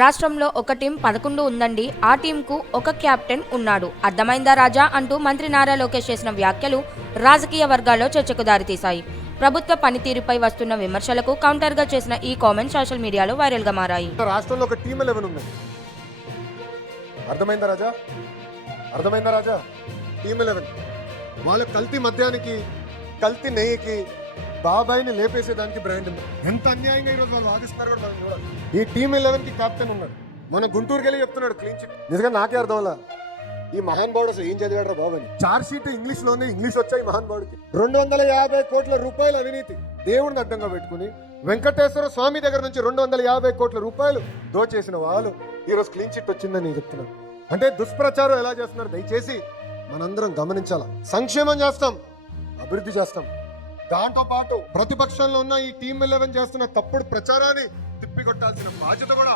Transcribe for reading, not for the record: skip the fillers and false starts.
రాష్ట్రంలో ఒక టీం 11 ఉందండి. ఆ టీంకు ఒక కెప్టెన్ ఉన్నాడు. అర్థమైందా రాజా అంటూ మంత్రి నారా లోకేష్ చేసిన వ్యాఖ్యలు రాజకీయ వర్గాల్లో చర్చకు దారితీశాయి. ప్రభుత్వ పనితీరుపై వస్తున్న విమర్శలకు కౌంటర్గా చేసిన ఈ కామెంట్ సోషల్ మీడియాలో వైరల్గా మారాయి. రాష్ట్రంలో ఒక టీం 11 ఉంది. అర్థమైందా రాజా? అర్థమైందా రాజా? టీం 11 వాళ్ళ కల్తీ మద్యానికి, కల్తీ నెయ్యికి, బాబాయిని లేపేసేదానికి బ్రాండ్ ఉంది. ఎంత అన్యాయంగా ఈరోజు వాళ్ళు వాదిస్తున్నారు కూడా మనం చూడాలి. ఈ టీం 11కి కెప్టెన్ ఉన్నాడు. మన గుంటూరుకి వెళ్ళి చెప్తున్నాడు క్లీన్ చిట్. నిజంగా నాకే అర్థం అలా ఈ మహానుభావుడు అసలు ఏం చదివాడు బాబు అని. చార్జ్ షీట్ ఇంగ్లీష్ లో ఉంది. ఇంగ్లీష్ వచ్చాయి మహానుభావుడికి. 250 కోట్ల రూపాయల అవినీతి దేవుడిని అడ్డంగా పెట్టుకుని వెంకటేశ్వర స్వామి దగ్గర నుంచి 250 కోట్ల రూపాయలు దోచేసిన వాళ్ళు ఈరోజు క్లీన్ చిట్ వచ్చిందని నేను చెప్తున్నాను. అంటే దుష్ప్రచారం ఎలా చేస్తున్నారు దయచేసి మనందరం గమనించాలా. సంక్షేమం చేస్తాం, అభివృద్ధి చేస్తాం, దాంతో పాటు ప్రతిపక్షంలో ఉన్న ఈ టీం 11 చేస్తున్న తప్పుడు ప్రచారాన్ని తిప్పికొట్టాల్సిన బాధ్యత కూడా